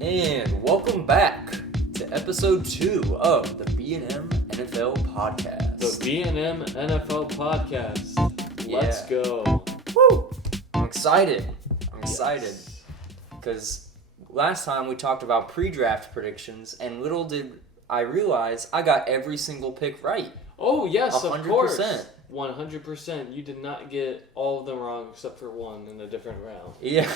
And welcome back to Episode 2 of the B&M NFL Podcast. The B&M NFL Podcast. Let's go. Woo! I'm excited. Because last time we talked about pre-draft predictions, and little did I realize I got every single pick right. Oh, yes, 100%. Of course. 100%. You did not get all of them wrong except for one in a different round. Yeah,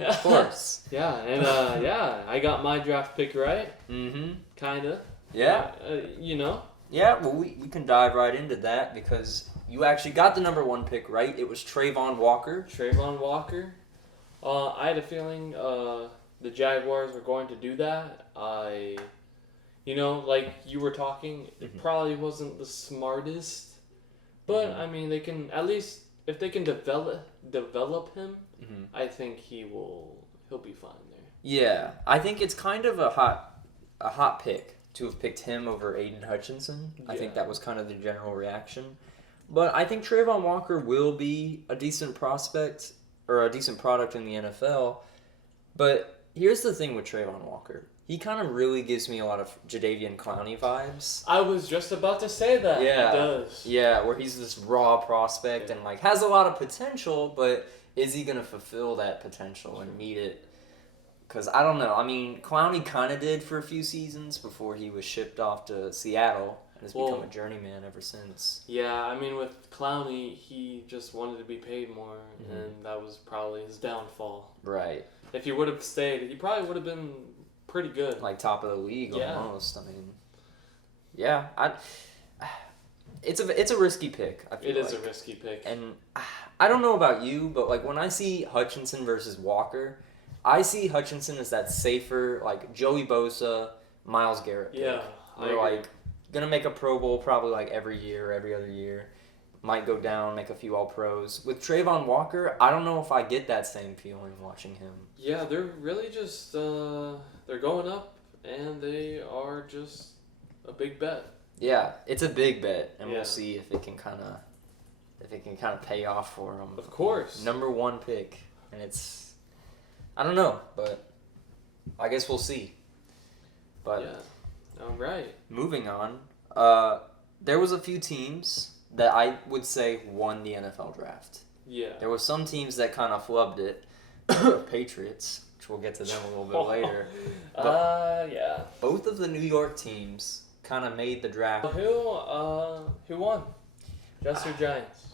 of course. And I got my draft pick right. Mm-hmm. Kinda. Yeah. Yeah, well, we can dive right into that because you actually got the number 1 pick right. It was Trayvon Walker. I had a feeling the Jaguars were going to do that. Like you were talking, it probably wasn't the smartest. But, I mean, they can, at least, if they can develop him, I think he'll be fine there. Yeah, I think it's kind of a hot pick to have picked him over Aiden Hutchinson. I think that was kind of the general reaction. But I think Trayvon Walker will be a decent prospect, or a decent product in the NFL. But here's the thing with Trayvon Walker. He kind of really gives me a lot of Jadeveon Clowney vibes. I was just about to say that. Yeah. He does. Yeah, where he's this raw prospect and has a lot of potential, but is he going to fulfill that potential and meet it? Because I don't know. I mean, Clowney kind of did for a few seasons before he was shipped off to Seattle and has become a journeyman ever since. Yeah, I mean, with Clowney, he just wanted to be paid more, and that was probably his downfall. Right. If he would have stayed, he probably would have been pretty good. Like top of the league almost. I mean, yeah. It's a risky pick, I feel It is a risky pick. And I don't know about you, but when I see Hutchinson versus Walker, I see Hutchinson as that safer, Joey Bosa, Myles Garrett pick. Yeah, We're gonna make a Pro Bowl probably every year or every other year. Might go down, make a few All-Pros. With Trayvon Walker, I don't know if I get that same feeling watching him. Yeah, they're really just they're going up, and they are just a big bet. Yeah, it's a big bet, and we'll see if it can kind of pay off for him. Of course, number 1 pick, and I don't know, but I guess we'll see. But yeah, all right. Moving on, there was a few teams that I would say won the NFL draft. Yeah. There were some teams that kind of flubbed it. Patriots, which we'll get to them a little bit later. Yeah. Both of the New York teams kind of made the draft. Who won? Jets or Giants?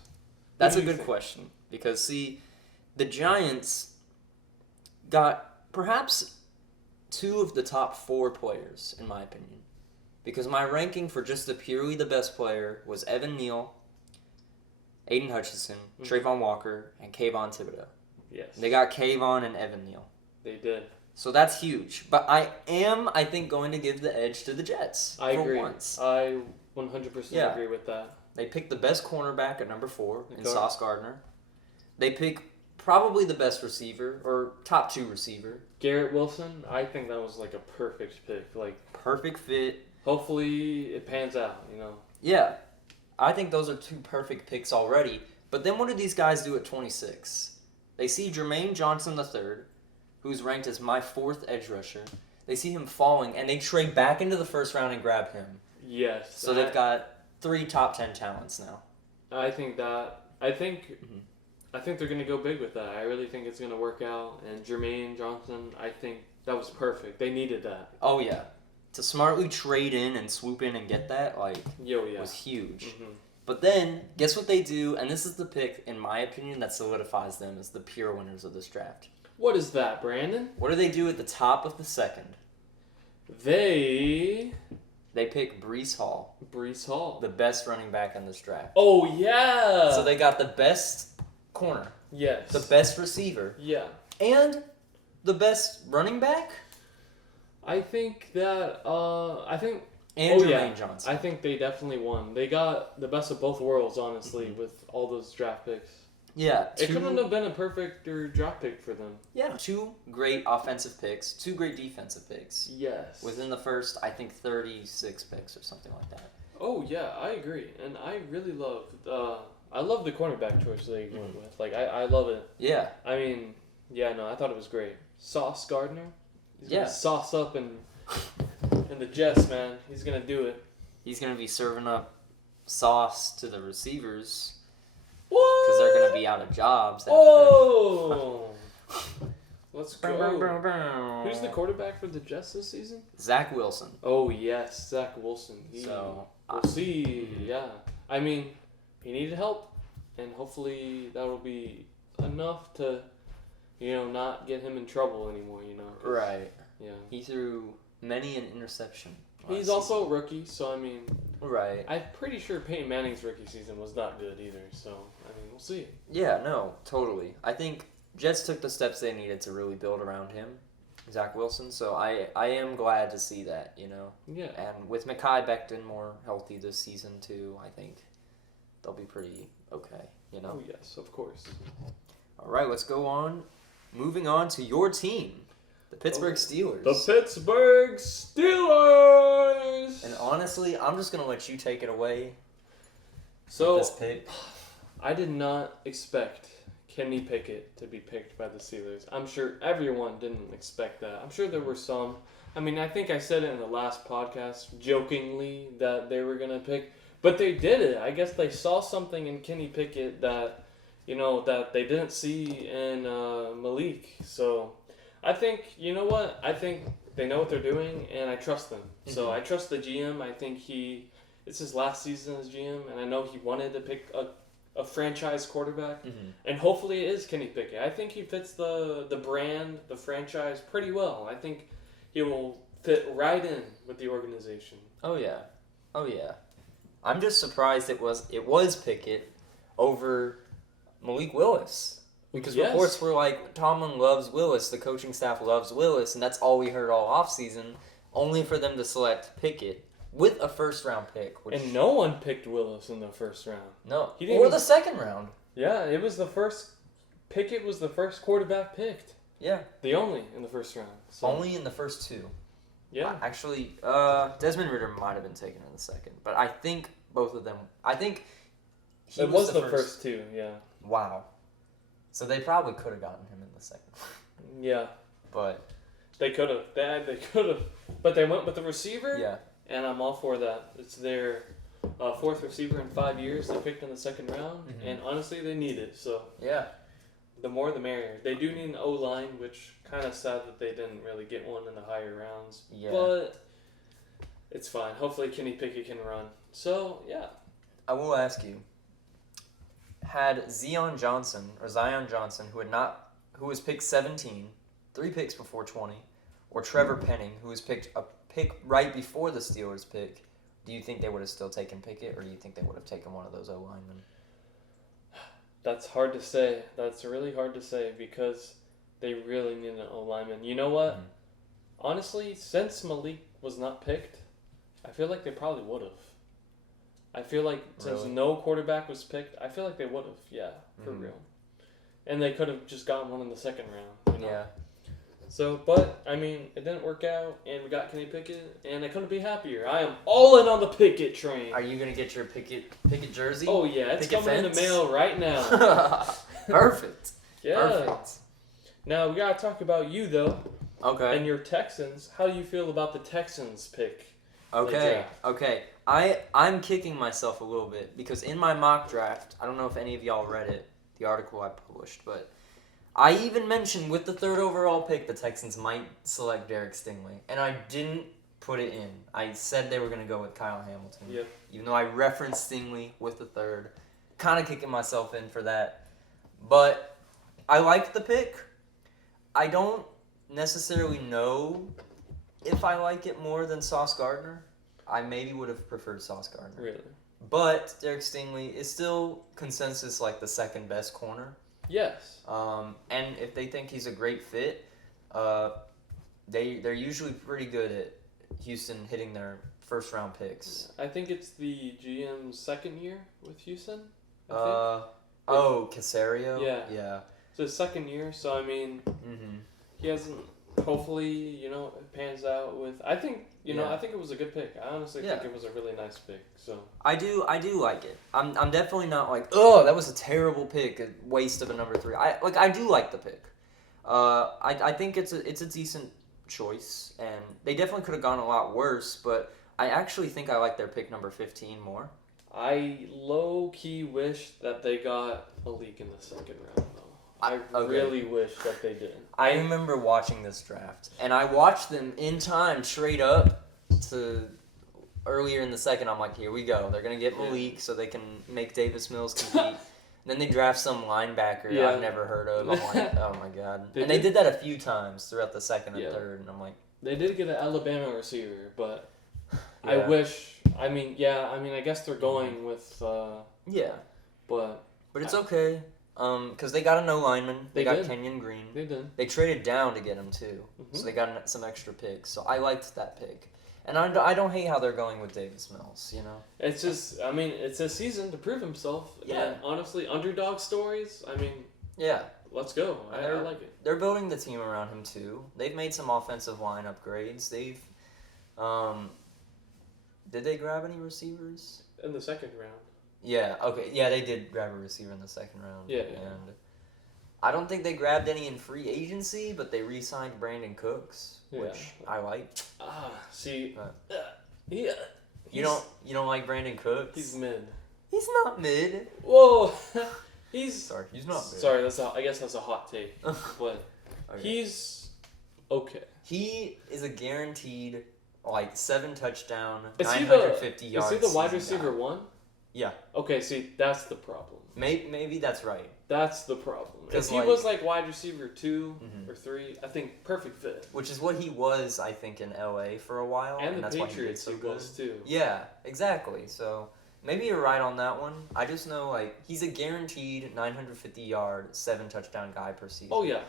That's a good question. Because, see, the Giants got perhaps 2 of the top 4 players, in my opinion. Because my ranking for just purely the best player was Evan Neal, Aiden Hutchinson, Trayvon Walker, and Kayvon Thibodeau. Yes. They got Kayvon and Evan Neal. They did. So that's huge. But I think, going to give the edge to the Jets. I agree. Once. I 100% agree with that. They picked the best cornerback at number 4 in Sauce Gardner. They pick probably the best receiver, or top 2 receiver. Garrett Wilson, I think that was a perfect pick. Perfect fit. Hopefully it pans out, Yeah. I think those are 2 perfect picks already. But then what did these guys do at 26? They see Jermaine Johnson III, who's ranked as my 4th edge rusher. They see him falling, and they trade back into the first round and grab him. Yes. So they've got 3 top 10 talents now. I think they're going to go big with that. I really think it's going to work out. And Jermaine Johnson, I think that was perfect. They needed that. Oh, yeah. To smartly trade in and swoop in and get that, was huge. Mm-hmm. But then, guess what they do? And this is the pick, in my opinion, that solidifies them as the pure winners of this draft. What is that, Brandon? What do they do at the top of the 2nd? They pick Breece Hall. The best running back in this draft. Oh, yeah! So they got the best corner. Yes. The best receiver. Yeah. And the best running back? I think that, And Jermaine Johnson. I think they definitely won. They got the best of both worlds, honestly, with all those draft picks. Yeah. It couldn't have been a perfect draft pick for them. Yeah. 2 great offensive picks, 2 great defensive picks. Yes. Within the first, I think, 36 picks or something like that. Oh, yeah, I agree. And I really love the cornerback choice they went with. I love it. Yeah. I mean, I thought it was great. Sauce Gardner. He's gonna sauce up in the Jets, man. He's gonna do it. He's gonna be serving up sauce to the receivers What? because they're gonna be out of jobs. Oh. Let's go. Who's the After. quarterback for the Jets this season? Zach Wilson. Oh yes, Zach Wilson. We'll see. Yeah, I mean, he needed help, and hopefully that'll be enough to, not get him in trouble anymore. Right. Yeah. He threw many an interception. He's also a rookie, so I mean. Right. I'm pretty sure Peyton Manning's rookie season was not good either. So I mean, we'll see. Yeah. No. Totally. I think Jets took the steps they needed to really build around him, Zach Wilson. So I am glad to see that. Yeah. And with Mekhi Becton more healthy this season too, I think they'll be pretty okay. Oh yes, of course. All right. Let's go on. Moving on to your team, the Pittsburgh Steelers. The Pittsburgh Steelers. And honestly, I'm just gonna let you take it away. So This pick. I did not expect Kenny Pickett to be picked by the Steelers. I'm sure everyone didn't expect that. I'm sure there were some. I mean, I think I said it in the last podcast jokingly that they were going to pick, but they did it. I guess they saw something in Kenny Pickett that, that they didn't see in Malik. So I think, what? I think they know what they're doing, and I trust them. Mm-hmm. So I trust the GM. I think it's his last season as GM, and I know he wanted to pick a franchise quarterback, and hopefully it is Kenny Pickett. I think he fits the brand, the franchise pretty well. I think he will fit right in with the organization. Oh yeah. I'm just surprised it was Pickett over Malik Willis. Because reports were like, Tomlin loves Willis, the coaching staff loves Willis, and that's all we heard all offseason, only for them to select Pickett with a first-round pick. And no one picked Willis in the first round. No. Or the second round. Yeah, it was the first. Pickett was the first quarterback picked. Yeah. The only in the first round. So. Only in the first two. Yeah. Actually, Desmond Ridder might have been taken in the second. But I think both of them... I think he was the first two, yeah. Wow. So they probably could have gotten him in the second. Yeah. But... They could have. They could have. But they went with the receiver? Yeah. And I'm all for that. It's their fourth receiver in 5 years. They picked in the second round, and honestly, they need it. So yeah, the more the merrier. They do need an O-line, which kind of sad that they didn't really get one in the higher rounds. Yeah. But it's fine. Hopefully, Kenny Pickett can run. So yeah. I will ask you: had Zion Johnson, who was picked 17, 3 picks before 20, or Trevor Penning, who was picked a pick right before the Steelers pick, do you think they would have still taken Pickett, or do you think they would have taken one of those O-linemen? That's hard to say. That's really hard to say because they really need an O-lineman. You know what? Honestly, since Malik was not picked, I feel like they probably would have. I feel like since no quarterback was picked, I feel like they would have. Yeah, for real. And they could have just gotten one in the second round. Yeah. So, but, I mean, it didn't work out, and we got Kenny Pickett, and I couldn't be happier. I am all in on the Pickett train. Are you going to get your Pickett jersey? Oh, yeah. It's coming in the mail right now. Perfect. Yeah. Perfect. Now, we got to talk about you, though. Okay. And your Texans. How do you feel about the Texans pick? Okay. I'm kicking myself a little bit, because in my mock draft, I don't know if any of y'all read it, the article I published, but... I even mentioned with the 3rd overall pick, the Texans might select Derek Stingley, and I didn't put it in. I said they were going to go with Kyle Hamilton, even though I referenced Stingley with the 3rd. Kind of kicking myself in for that. But I liked the pick. I don't necessarily know if I like it more than Sauce Gardner. I maybe would have preferred Sauce Gardner. Really? But Derek Stingley is still consensus like the second best corner. Yes. And if they think he's a great fit, they're usually pretty good at Houston hitting their first round picks. I think it's the GM's second year with Houston. Casario? Yeah. So his second year, so I mean, he hasn't. Hopefully, it pans out with. I think I think it was a good pick. I honestly think it was a really nice pick. So I do like it. I'm definitely not like, oh, that was a terrible pick, a waste of a number 3. I do like the pick. I think it's a decent choice, and they definitely could have gone a lot worse, but I actually think I like their pick number 15 more. I low-key wish that they got Malik in the second round, though. I really wish that they did. I remember watching this draft, and I watched them in time trade up to earlier in the second. I'm like, here we go. They're going to get Malik so they can make Davis Mills compete. Then they draft some linebacker I've never heard of. I'm like, oh my God. They did that a few times throughout the second and third, and I'm like... They did get an Alabama receiver, but I wish... I guess they're going with... But it's okay. Because they got a no lineman. They got Kenyon Green. They did. They traded down to get him, too. Mm-hmm. So they got some extra picks. So I liked that pick. And I don't hate how they're going with Davis Mills, you know? It's just, it's a season to prove himself. Yeah. And honestly, underdog stories, yeah. Let's go. I like it. They're building the team around him, too. They've made some offensive line upgrades. They've, did they grab any receivers? In the second round. Yeah, okay. Yeah, they did grab a receiver in the second round. Yeah. And I don't think they grabbed any in free agency, but they re-signed Brandon Cooks, which I like. See, you don't like Brandon Cooks? He's mid. He's not mid. Whoa, he's not mid. Sorry, I guess that's a hot take, but he's okay. He is a guaranteed 7 touchdown, is 950 yards. Is he the wide receiver one? Yeah. Okay, see, that's the problem. Maybe that's right. That's the problem. If he was wide receiver 2 or 3, I think perfect fit. Which is what he was, I think, in LA for a while. And the that's Patriots why he did so was too. Yeah, exactly. So maybe you're right on that one. I just know he's a guaranteed 950-yard, 7 touchdown guy per season. Oh yeah.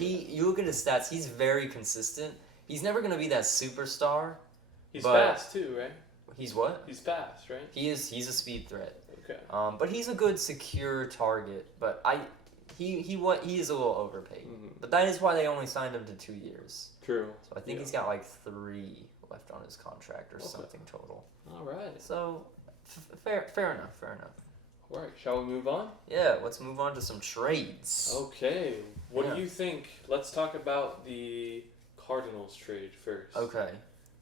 You look at his stats, he's very consistent. He's never gonna be that superstar. He's fast too, right? He's what? He's fast, right? He's a speed threat. Okay. But he's a good secure target. But he is a little overpaid. Mm-hmm. But that is why they only signed him to 2 years. True. So I think he's got 3 left on his contract or something total. All right. So fair enough. All right. Shall we move on? Yeah. Let's move on to some trades. Okay. What do you think? Let's talk about the Cardinals trade first. Okay.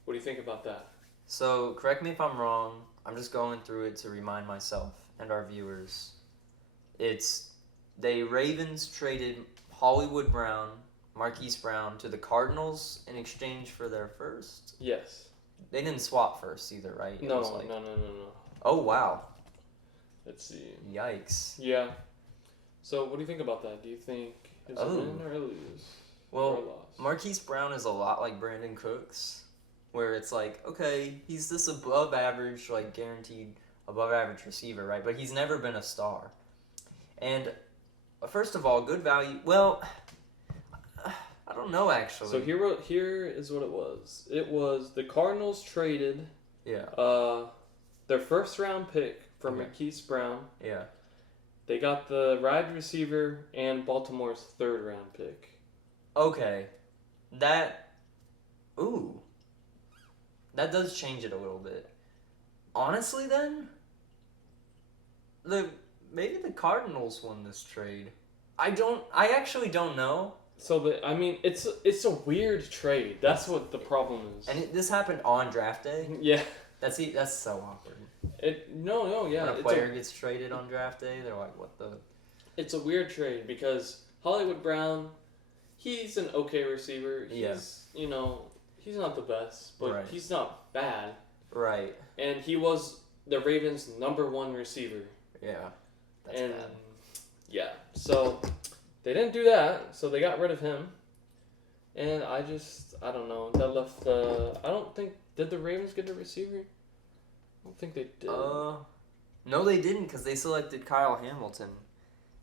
What do you think about that? So, correct me if I'm wrong. I'm just going through it to remind myself and our viewers. The Ravens traded Hollywood Brown, Marquise Brown, to the Cardinals in exchange for their first? Yes. They didn't swap first either, right? No. Oh, wow. Let's see. Yikes. Yeah. So, what do you think about that? Do you think it's a win or a lose? Well, or a loss? Marquise Brown is a lot like Brandon Cooks. Where it's okay, he's this above average, guaranteed above average receiver, right? But he's never been a star. And first of all, good value. Well, I don't know actually. So here is what it was. It was the Cardinals traded their first round pick for Marquise Brown. Yeah. They got the wide receiver and Baltimore's third round pick. Okay. That does change it a little bit. Honestly, then, maybe the Cardinals won this trade. I actually don't know. So, it's a weird trade. That's what the problem is. And this happened on draft day? Yeah. That's so awkward. No, yeah. When a player gets traded on draft day, they're like, what the... It's a weird trade because Hollywood Brown, he's an okay receiver. He's not the best, but he's not bad. Right. And he was the Ravens' number 1 receiver. Yeah. That's bad. Yeah. So they didn't do that, so they got rid of him. And I don't know. That left did the Ravens get a receiver? I don't think they did. No, they didn't because they selected Kyle Hamilton.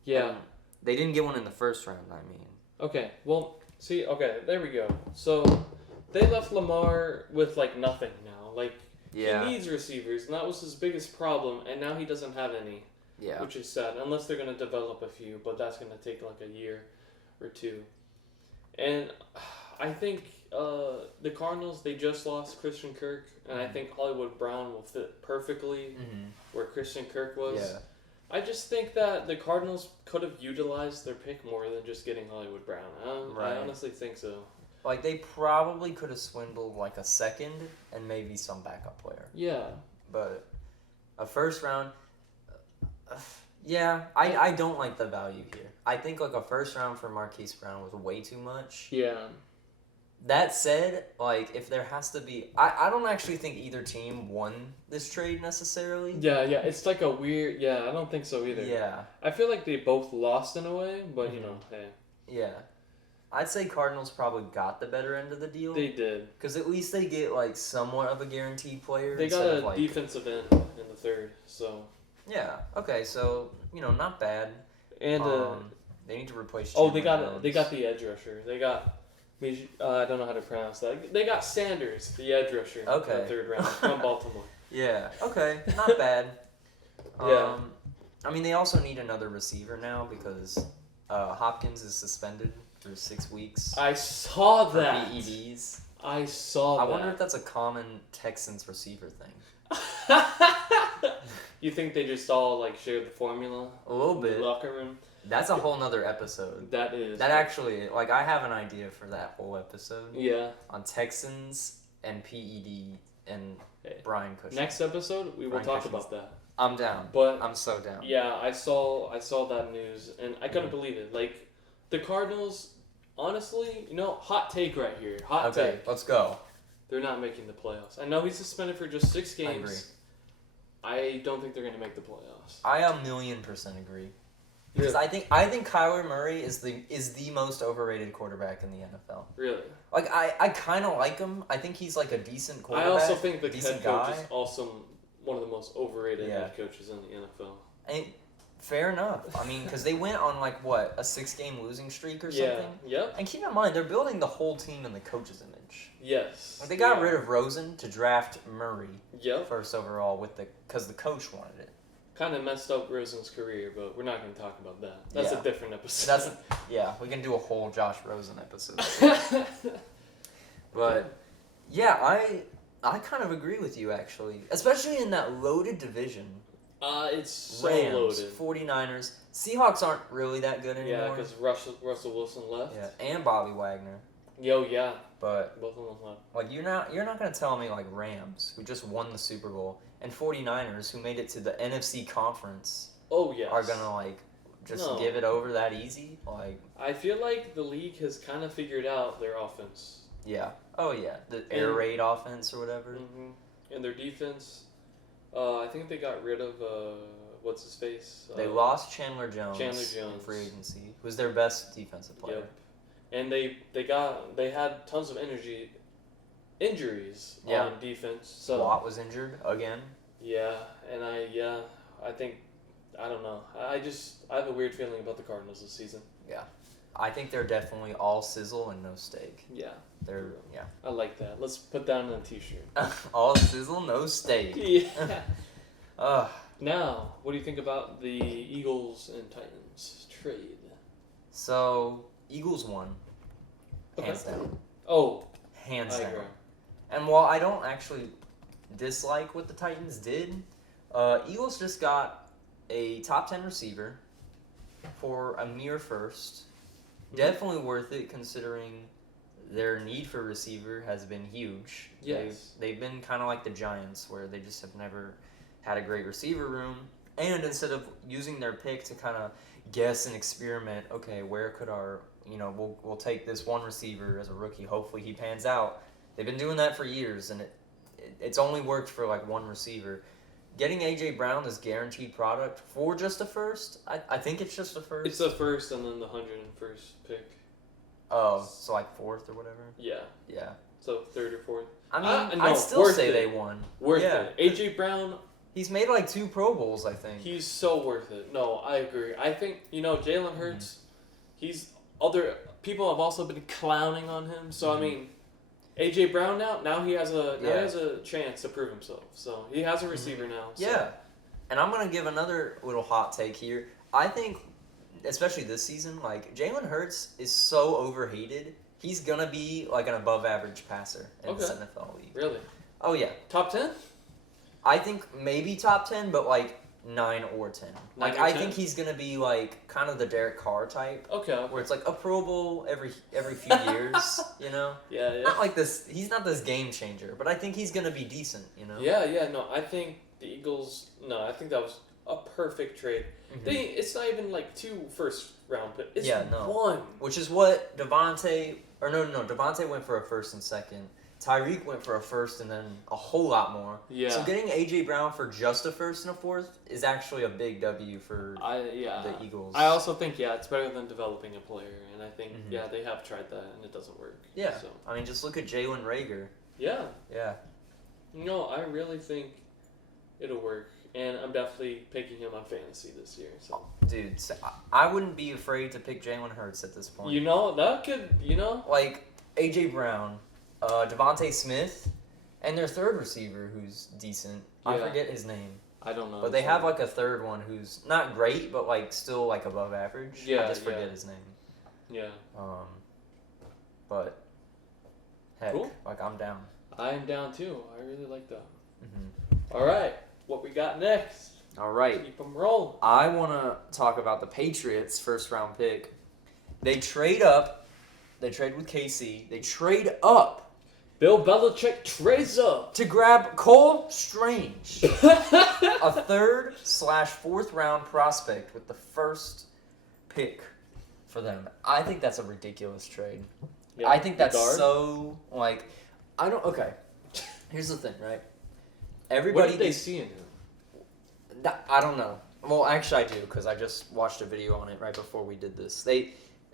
Yeah. And they didn't get one in the first round, I mean. Okay. Well, there we go. So they left Lamar with nothing now. He needs receivers, and that was his biggest problem, and now he doesn't have any. Yeah. Which is sad, unless they're gonna develop a few, but that's gonna take a year or 2. And I think the Cardinals, they just lost Christian Kirk, and I think Hollywood Brown will fit perfectly where Christian Kirk was. Yeah. I just think that the Cardinals could have utilized their pick more than just getting Hollywood Brown. I honestly think so. Like, they probably could have swindled, like, a second and maybe some backup player. Yeah. But a first round... yeah, I don't like the value here. I think, like, a first round for Marquise Brown was way too much. Yeah. That said, like, if there has to be... I don't actually think either team won this trade necessarily. Yeah, it's like a weird... Yeah, I don't think so either. Yeah. I feel like they both lost in a way, but, you know, hey. Yeah. I'd say Cardinals probably got the better end of the deal. They did. Because at least they get, like, somewhat of a guaranteed player. They got a defensive end in the third, so... Yeah. Okay, so, you know, not bad. And, they need to replace... they got the edge rusher. They got... I don't know how to pronounce that. They got Sanders, the edge rusher, in the third round from Baltimore. Yeah. Okay. Not bad. Yeah. I mean, they also need another receiver now because Hopkins is suspended for 6 weeks. I saw that. For PEDs. I saw that. I wonder if that's a common Texans receiver thing. You think they just all like shared the formula? A little bit. In the locker room. That's a whole nother episode. That is. That actually, like, I have an idea for that whole episode. Yeah. On Texans and PED and Brian Cushing. Next episode, we will talk about that. I'm down. But I'm so down. Yeah, I saw that news and I couldn't believe it. Like, the Cardinals, honestly, you know, hot take right here. Hot take. Okay, let's go. They're not making the playoffs. I know he's suspended for just 6 games. I agree. I don't think they're going to make the playoffs. I 1,000,000% agree. Because I think Kyler Murray is the most overrated quarterback in the NFL. Really? Like, I kind of like him. I think he's like a decent quarterback. I also think the head coach guy. is also one of the most overrated head coaches in the NFL. And fair enough. I mean, because they went on like what, a 6-game losing streak or something. Yeah. Yep. And keep in mind, they're building the whole team in the coach's image. Yes. Like, they got rid of Rosen to draft Murray. Yep. First overall because the coach wanted it. Kind of messed up Rosen's career, but we're not going to talk about that. That's a different episode. We can do a whole Josh Rosen episode. But yeah, I kind of agree with you actually, especially in that loaded division. It's so Rams, loaded. 49ers, Seahawks aren't really that good anymore. Yeah, because Russell Wilson left. Yeah, and Bobby Wagner. Yeah. But both of them left. Like, you're not gonna tell me like Rams, who just won the Super Bowl, and 49ers, who made it to the NFC conference, are gonna like just give it over that easy. Like, I feel like the league has kind of figured out their offense. Yeah. Oh yeah, the air raid offense or whatever. Mm-hmm. And their defense, I think they got rid of what's his face. They lost Chandler Jones in free agency, who was their best defensive player. Yep. And they had tons of injuries on defense. So Watt was injured again. Yeah, and I think I don't know. I have a weird feeling about the Cardinals this season. Yeah. I think they're definitely all sizzle and no steak. Yeah. Yeah. I like that. Let's put that on a t-shirt. All sizzle, no steak. Yeah. Now, what do you think about the Eagles and Titans trade? So, Eagles won. Hands down. Oh. Hands down. Agree. And while I don't actually dislike what the Titans did, Eagles just got a top 10 receiver for a mere first. Definitely worth it considering their need for receiver has been huge. Yes. They've been kind of like the Giants, where they just have never had a great receiver room. And instead of using their pick to kind of guess and experiment, okay, where could we'll take this one receiver as a rookie. Hopefully he pans out. They've been doing that for years, and it's only worked for like one receiver. Getting A.J. Brown is guaranteed product for just a first. I think it's just a first. It's a first and then the 101st pick. Oh, so like fourth or whatever? Yeah. Yeah. So third or fourth. I mean, I'd still say they won. Worth it. A.J. Brown. He's made like 2 Pro Bowls, I think. He's so worth it. No, I agree. I think, Jalen Hurts, other people have also been clowning on him. So, I mean, A.J. Brown now he has a chance to prove himself. So, he has a receiver now. So. Yeah. And I'm going to give another little hot take here. I think, especially this season, like, Jalen Hurts is so overhated. He's going to be like an above-average passer in the NFL league. Really? Oh, yeah. Top 10? I think maybe top 10, but like 9 or 10. 9 Like or I 10? think he's gonna be like kind of the Derek Carr type, Okay. where it's like a Pro Bowl every few years, you know. Yeah, yeah. Not like this. He's not this game changer, but I think he's gonna be decent, you know. Yeah. No, I think the Eagles. No, I think that was a perfect trade. Mhm. It's not even like 2 first-round picks. It's Yeah, no. 1. Which is what Devontae, or no, Devontae went for a first and second. Tyreek went for a first and then a whole lot more. Yeah. So getting A.J. Brown for just a first and a fourth is actually a big W for the Eagles. I also think it's better than developing a player, and I think Mhm. they have tried that and it doesn't work. Yeah. So I mean, just look at Jalen Reagor. yeah. Yeah. No, I really think it'll work, and I'm definitely picking him on fantasy this year. So Dude, I wouldn't be afraid to pick Jalen Hurts at this point. that could Like A.J. Brown, Devontae Smith, and their third receiver who's decent. I Yeah. forget his name. I don't know. But they have like a third one who's not great, but like still like above average. Yeah, I just forget yeah. his name. Yeah. But heck, Cool. like I'm down. I am down too. I really like that. Mm-hmm. All right, what we got next? All right, Keep them rolling. I want to talk about the Patriots' first round pick. They trade up. They trade with KC. They trade up Bill Belichick trades up. to grab Cole Strange, a third/4th round prospect with the first pick for them. I think that's a ridiculous trade. Yeah, I think that's guard. so like I don't. Okay, here's the thing, right? What Everybody did they gets- see in him? I don't know. Well, actually, I do because I just watched a video on it right before we did this.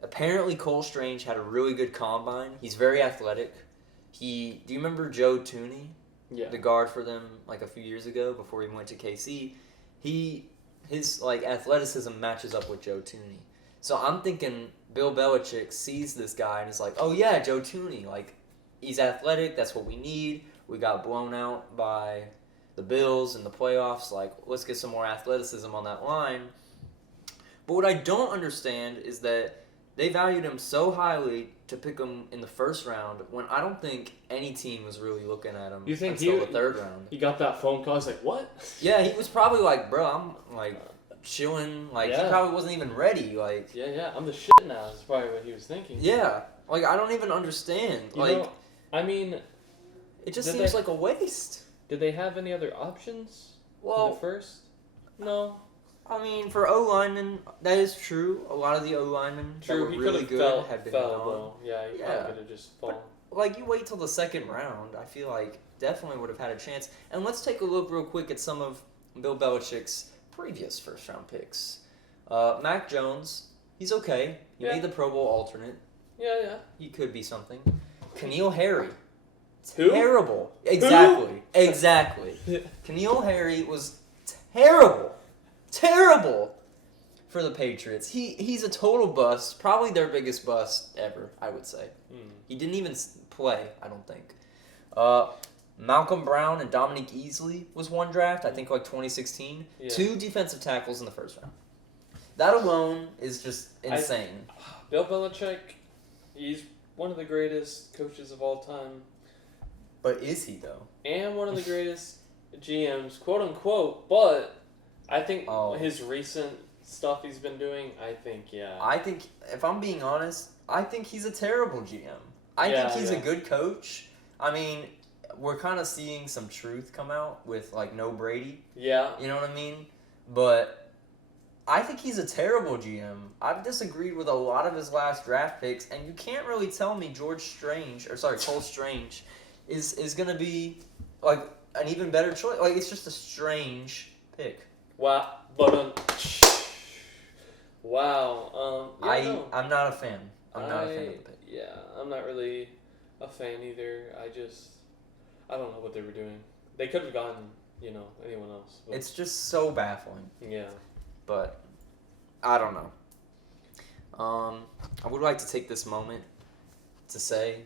Apparently Cole Strange had a really good combine. He's very athletic. Do you remember Joe Tooney, Yeah. the guard for them, like a few years ago before he went to KC? His like athleticism matches up with Joe Tooney. So I'm thinking Bill Belichick sees this guy and is like, oh yeah, Joe Tooney, like he's athletic. That's what we need. We got blown out by the Bills in the playoffs. Like, let's get some more athleticism on that line. But what I don't understand is that they valued him so highly to pick him in the first round when I don't think any team was really looking at him You think until the third round. He got that phone call. He's like, what? Yeah, he was probably like, bro, I'm like chilling. Like, he Yeah. probably wasn't even ready. Like, Yeah, I'm the shit now. Is probably what he was thinking. yeah. Like, I don't even understand. You Like, know, I mean, it just did seems they- like a waste. did they have any other options in Well, the first? No. I mean, for O-linemen, that is true. A lot of the O-linemen that True, were he really could good have have been fell gone. though. Yeah, he Yeah. probably could have just fallen. Like, you wait till the second round, I feel like definitely would have had a chance. And let's take a look real quick at some of Bill Belichick's previous first-round picks. Mac Jones, he's okay. He Yeah. made the Pro Bowl alternate. Yeah. He could be something. Keneal Harry. Who? Terrible. Exactly. Keneal Harry was terrible for the Patriots. He's a total bust. Probably their biggest bust ever, I would say. He didn't even play, I don't think. Malcolm Brown and Dominique Easley was one draft, I think like 2016. Yeah. 2 defensive tackles in the first round. That alone is just insane. Bill Belichick, he's one of the greatest coaches of all time, But is he, though? and one of the greatest GMs, quote unquote. But I think Oh. his recent stuff he's been doing, I think, I think, if I'm being honest, I think he's a terrible GM. I think he's a good coach. I mean, we're kind of seeing some truth come out with, like, no Brady. Yeah. You know what I mean? But I think he's a terrible GM. I've disagreed with a lot of his last draft picks, and you can't really tell me Cole Strange is going to be, like, an even better choice. Like, it's just a strange pick. Wow. But wow. I'm not a fan. I'm not a fan of the pick. Yeah, I'm not really a fan either. I don't know what they were doing. They could have gotten, anyone else. But It's just so baffling. yeah. But I don't know. I would like to take this moment to say,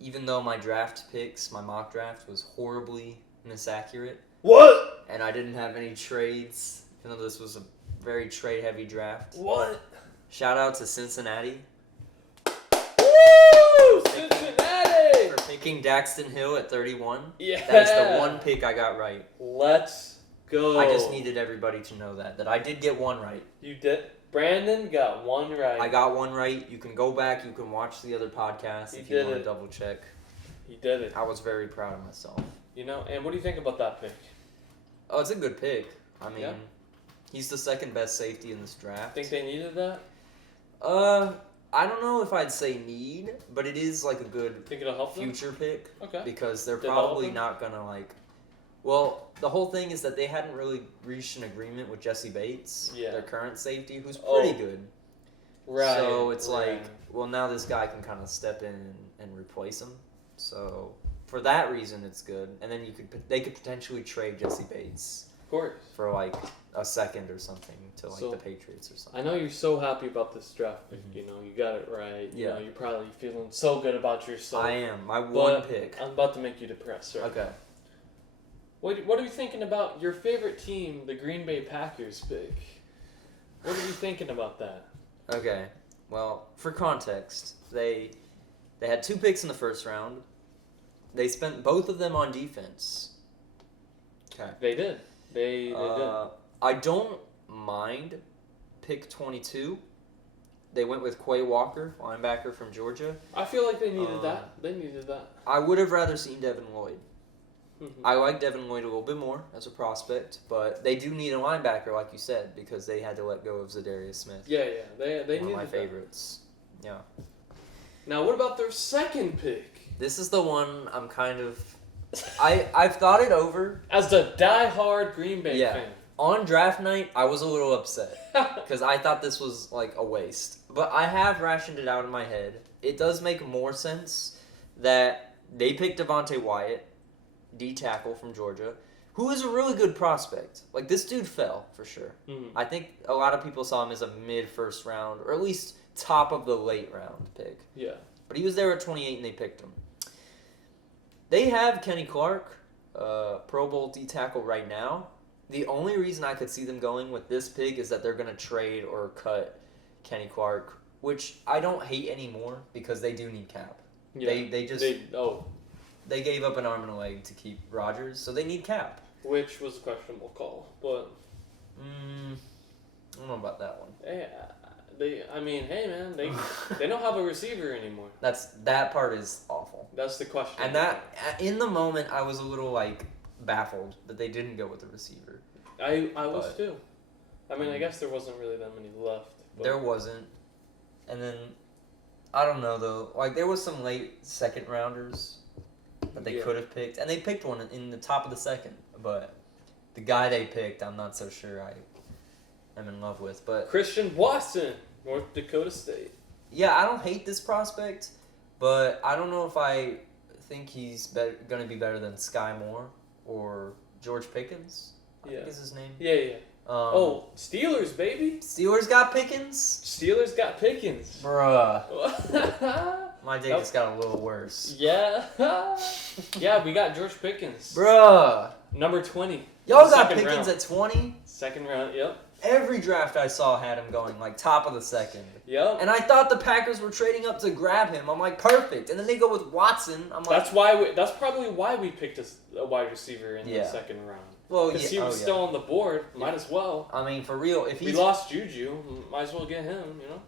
even though my mock draft was horribly misaccurate, What? and I didn't have any trades, even though this was a very trade-heavy draft. What? Shout out to Cincinnati Woo! Cincinnati! for picking Daxton Hill at 31. Yeah. That is the one pick I got right. Let's go. I just needed everybody to know that I did get one right. You did. Brandon got one right. I got one right. You can go back. You can watch the other podcast if you want to double check. He did it. I was very proud of myself. You know, and what do you think about that pick? Oh, it's a good pick. I mean, he's the second best safety in this draft. Think they needed that? I don't know if I'd say need, but it is like a good Think it'll help future pick. Okay. Because they're Develop probably them? not gonna like. Well, the whole thing is that they hadn't really reached an agreement with Jesse Bates, their current safety, who's pretty good. Right. So it's like, well, now this guy can kind of step in and replace him. So for that reason, it's good. And then they could potentially trade Jesse Bates. Of course. For like a second or something to like So, the Patriots or something. I know you're so happy about this draft pick. You know, you got it right. You know, you're probably feeling so good about yourself. I am. My one pick. I'm about to make you depressed, right? Okay. What are you thinking about your favorite team, the Green Bay Packers pick? What are you thinking about that? Okay. Well, for context, they had 2 picks in the first round. They spent both of them on defense. Okay. They did. They did. I don't mind pick 22. They went with Quay Walker, linebacker from Georgia. I feel like they needed that. They needed that. I would have rather seen Devin Lloyd. Mm-hmm. I like Devin Lloyd a little bit more as a prospect, but they do need a linebacker, like you said, because they had to let go of Zadarius Smith. Yeah. They one needed of my that. favorites. Yeah. Now, what about their second pick? This is the one I'm kind of... I've thought it over. As the diehard Green Bay fan. On draft night, I was a little upset because I thought this was like a waste. But I have rationed it out in my head. It does make more sense that they picked Devontae Wyatt, D tackle from Georgia, who is a really good prospect. Like, this dude fell for sure. Mm-hmm. I think a lot of people saw him as a mid-first round, or at least top of the late round pick. Yeah. But he was there at 28 and they picked him. They have Kenny Clark, Pro Bowl D tackle right now. The only reason I could see them going with this pick is that they're going to trade or cut Kenny Clark, which I don't hate anymore because they do need cap. Yeah. They gave up an arm and a leg to keep Rodgers, so they need cap. Which was a questionable call, but I don't know about that one. Hey man, they don't have a receiver anymore. That part is awful. That's the question. And that in the moment I was a little like baffled that they didn't go with the receiver. I was too. I mean, I guess there wasn't really that many left. But. There wasn't. And then I don't know though. Like, there was some late second rounders that they could have picked, and they picked one in the top of the second. But the guy they picked, I'm not so sure I'm in love with. But Christian Watson, North Dakota State. Yeah, I don't hate this prospect, but I don't know if I think he's going to be better than Sky Moore or George Pickens. I think is his name. Yeah. Steelers, baby. Steelers got Pickens? Steelers got Pickens. Bruh. My day just got a little worse. Yeah. Yeah, we got George Pickens. Bruh. Number 20. Y'all got Pickens at 20? Second round, yep. Every draft I saw had him going, like, top of the second. Yep. And I thought the Packers were trading up to grab him. I'm like, perfect. And then they go with Watson. I'm like... That's probably why we picked a wide receiver in the second round. Well, because he was still on the board. Might as well. I mean, for real, if we lost Juju, might as well get him, you know?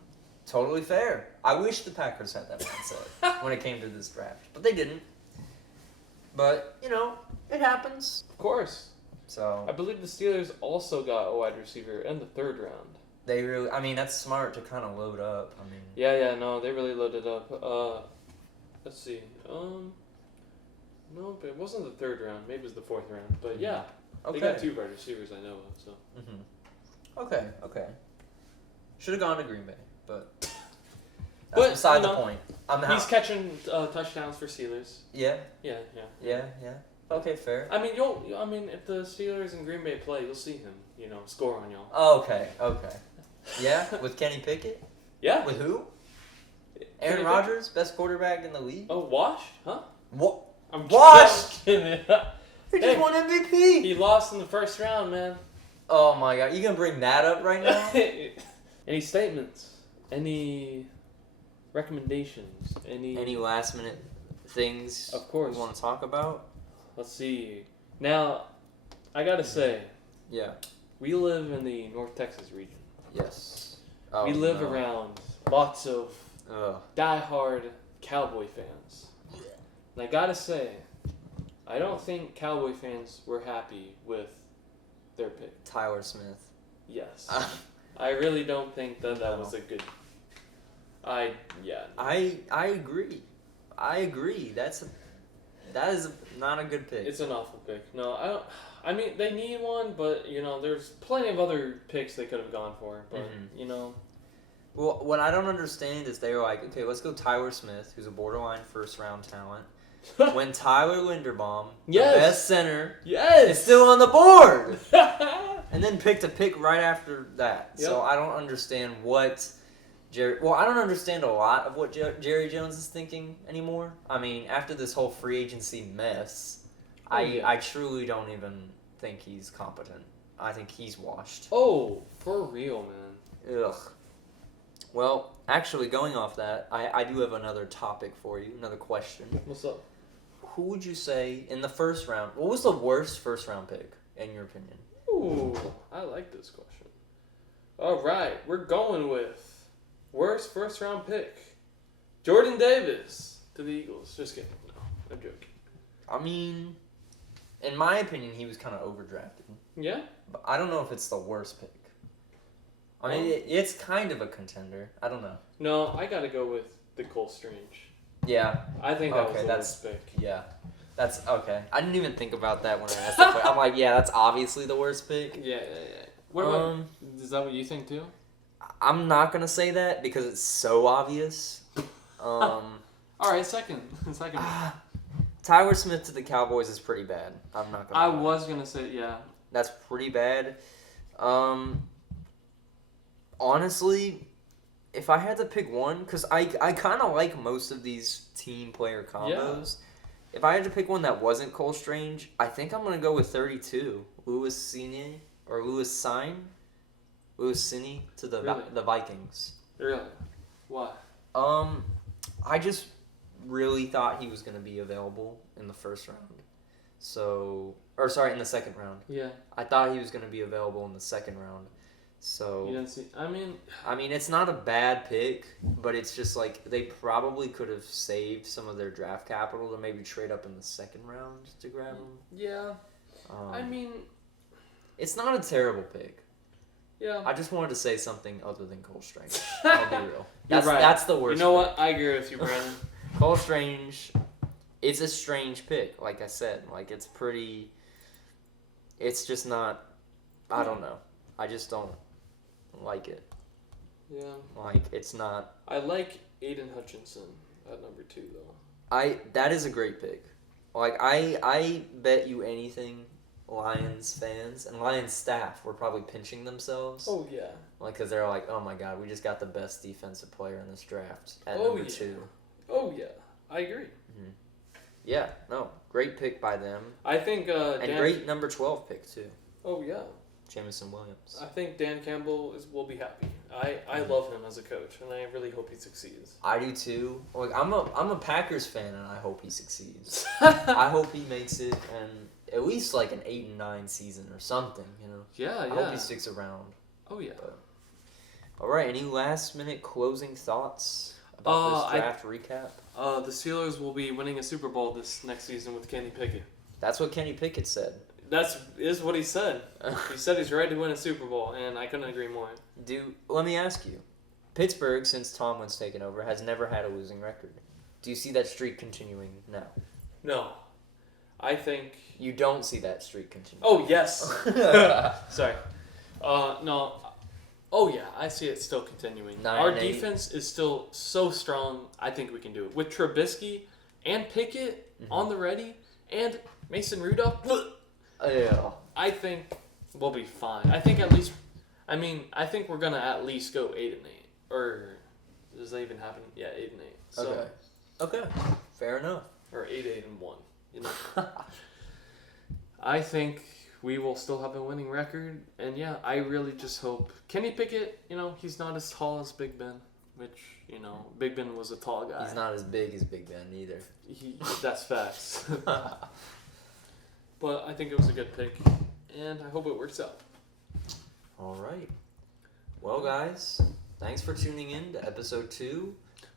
Totally fair. I wish the Packers had that mindset when it came to this draft. But they didn't. But, you know, it happens. Of course. So I believe the Steelers also got a wide receiver in the third round. They really, I mean, that's smart to kind of load up. I mean. Yeah, no, they really loaded up. Let's see. No, but it wasn't the third round. Maybe it was the fourth round. But yeah, they got 2 wide receivers I know of. So. Okay. Should have gone to Green Bay, but that's beside the point. He's catching touchdowns for Steelers. Yeah. Yeah. Okay, fair. I mean, if the Steelers and Green Bay play, you'll see him, score on y'all. Okay. Yeah, with Kenny Pickett? Yeah. With who? Aaron Rodgers, best quarterback in the league? Oh, Wash? Huh? What? I'm Wash! He just won MVP! He lost in the first round, man. Oh my god, you gonna bring that up right now? Any statements? Any recommendations? Any last minute things of course you want to talk about? Let's see. Now, I gotta say, Yeah. We live in the North Texas region. Yes. We live around lots of diehard Cowboy fans. And I gotta say, I don't think Cowboy fans were happy with their pick. Tyler Smith. Yes. I really don't think that was a good... I agree. I agree. That is not a good pick. It's an awful pick. No, I don't... I mean, they need one, but, there's plenty of other picks they could have gone for. But, Well, what I don't understand is they were like, okay, let's go Tyler Smith, who's a borderline first-round talent. When Tyler Linderbaum, the best center, is still on the board. And then picked a pick right after that. Yep. So I don't understand what I don't understand a lot of what Jerry Jones is thinking anymore. I mean, after this whole free agency mess, I truly don't even think he's competent. I think he's washed. Oh, for real, man. Ugh. Well, actually, going off that, I do have another topic for you, another question. What's up? Who would you say in the first round, what was the worst first-round pick, in your opinion? Ooh, I like this question. All right, we're going with worst first-round pick. Jordan Davis to the Eagles. Just kidding. No, I'm joking. I mean, in my opinion, he was kind of overdrafted. Yeah? But I don't know if it's the worst pick. I mean, it's kind of a contender. I don't know. No, I got to go with the Cole Strange. Yeah. I think that was the worst pick. Yeah. That's okay. I didn't even think about that when I asked the question. I'm like, yeah, that's obviously the worst pick. Yeah. What about, is that what you think too? I'm not going to say that because it's so obvious. All right, second. Tyler Smith to the Cowboys is pretty bad. I'm not going to I was going to say, yeah. That's pretty bad. Honestly, if I had to pick one, because I kind of like most of these team player combos. Yeah. If I had to pick one that wasn't Cole Strange, I think I'm going to go with 32. Louis Cine to the Vikings. Really? Why? I just really thought he was going to be available in the first round. In the second round. Yeah. I thought he was going to be available in the second round. So you didn't see. I mean, it's not a bad pick, but it's just like they probably could have saved some of their draft capital to maybe trade up in the second round to grab him. Yeah. It's not a terrible pick. Yeah. I just wanted to say something other than Cole Strange. I'll be real. You're right. That's the worst. You know pick. what? I agree with you, Brandon. Cole Strange. It's a strange pick. Like I said, like it's pretty. It's just not. I don't know. I just don't like it. Yeah. Like, it's not... I like Aiden Hutchinson at number 2, though. That is a great pick. Like, I bet you anything Lions fans and Lions staff were probably pinching themselves. Oh, yeah. Like, because they're like, oh, my God, we just got the best defensive player in this draft at number 2. Oh, yeah. I agree. Mm-hmm. Yeah, no. Great pick by them. I think... and great number 12 pick, too. Oh, yeah. Jameson Williams. I think Dan Campbell will be happy. I love him as a coach, and I really hope he succeeds. I do too. Like I'm a Packers fan, and I hope he succeeds. I hope he makes it, and at least like an 8-9 season or something. Yeah. I hope he sticks around. Oh yeah. But, all right. Any last minute closing thoughts about this draft recap? The Steelers will be winning a Super Bowl this next season with Kenny Pickett. That's what Kenny Pickett said. That is what he said. He said he's ready to win a Super Bowl, and I couldn't agree more. Let me ask you. Pittsburgh, since Tomlin's taken over, has never had a losing record. Do you see that streak continuing now? No. I think... You don't see that streak continuing? Oh, yes. Sorry. No. Oh, yeah. I see it still continuing. Our defense is still so strong. I think we can do it. With Trubisky and Pickett on the ready, and Mason Rudolph... Yeah. I think we'll be fine. I think we're going to at least go 8-8. Or does that even happen? Yeah, 8-8. So, okay. Fair enough. Or 8-1. I think we will still have a winning record. And yeah, I really just hope Kenny Pickett, he's not as tall as Big Ben, which, Big Ben was a tall guy. He's not as big as Big Ben either. That's facts. But I think it was a good pick. and I hope it works out. All right. Well, guys, thanks for tuning in to episode 2,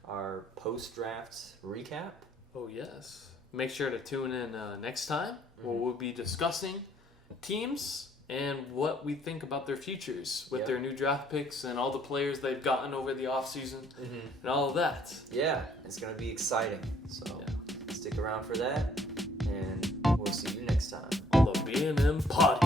our post-draft recap. Oh, yes. Make sure to tune in next time, where we'll be discussing teams and what we think about their futures with their new draft picks and all the players they've gotten over the offseason and all of that. Yeah, it's going to be exciting. So stick around for that, and we'll see you next time On the B&M Podcast.